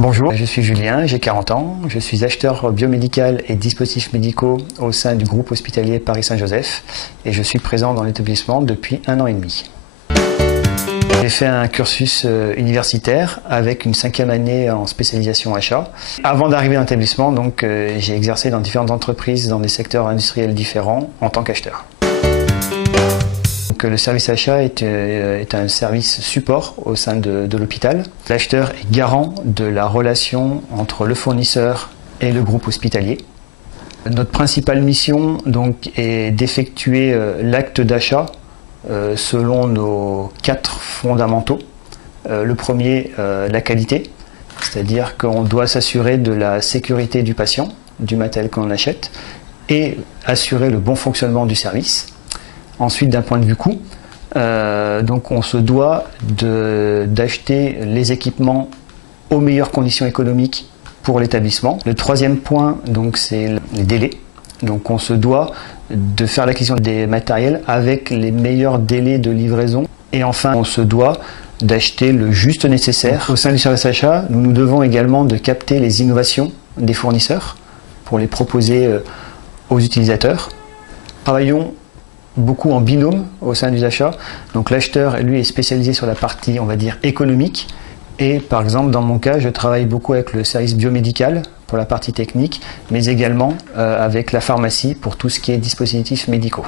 Bonjour, je suis Julien, j'ai 40 ans, je suis acheteur biomédical et dispositifs médicaux au sein du groupe hospitalier Paris-Saint-Joseph et je suis présent dans l'établissement depuis 1 an et demi. J'ai fait un cursus universitaire avec une 5e année en spécialisation achat. Avant d'arriver dans l'établissement, j'ai exercé dans différentes entreprises dans des secteurs industriels différents en tant qu'acheteur. Le service achat est un service support au sein de l'hôpital. L'acheteur est garant de la relation entre le fournisseur et le groupe hospitalier. Notre principale mission est d'effectuer l'acte d'achat selon nos 4 fondamentaux. Le premier, la qualité, c'est-à-dire qu'on doit s'assurer de la sécurité du patient, du matériel qu'on achète, et assurer le bon fonctionnement du service. Ensuite, d'un point de vue coût, on se doit d'acheter les équipements aux meilleures conditions économiques pour l'établissement. Le troisième point, c'est les délais. Donc on se doit de faire l'acquisition des matériels avec les meilleurs délais de livraison. Et enfin, on se doit d'acheter le juste nécessaire. Au sein du service achat, nous nous devons également de capter les innovations des fournisseurs pour les proposer aux utilisateurs. Nous travaillons beaucoup en binôme au sein des achats. Donc l'acheteur, lui, est spécialisé sur la partie, on va dire, économique. Et par exemple, dans mon cas, je travaille beaucoup avec le service biomédical pour la partie technique, mais également avec la pharmacie pour tout ce qui est dispositifs médicaux.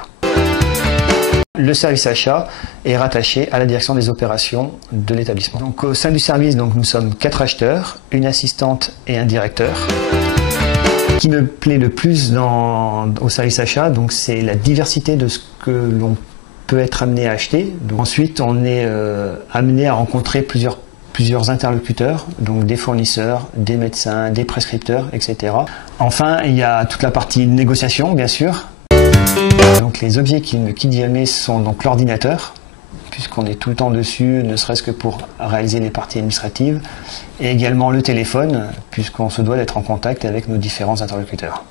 Le service achat est rattaché à la direction des opérations de l'établissement. Donc au sein du service, nous sommes 4 acheteurs, une assistante et un directeur. Ce qui me plaît le plus au service achat, c'est la diversité de ce que l'on peut être amené à acheter. Ensuite, on est amené à rencontrer plusieurs interlocuteurs, donc des fournisseurs, des médecins, des prescripteurs, etc. Enfin, il y a toute la partie négociation, bien sûr. Donc les objets qui ne me quittent jamais sont l'ordinateur, puisqu'on est tout le temps dessus, ne serait-ce que pour réaliser les parties administratives, et également le téléphone, puisqu'on se doit d'être en contact avec nos différents interlocuteurs.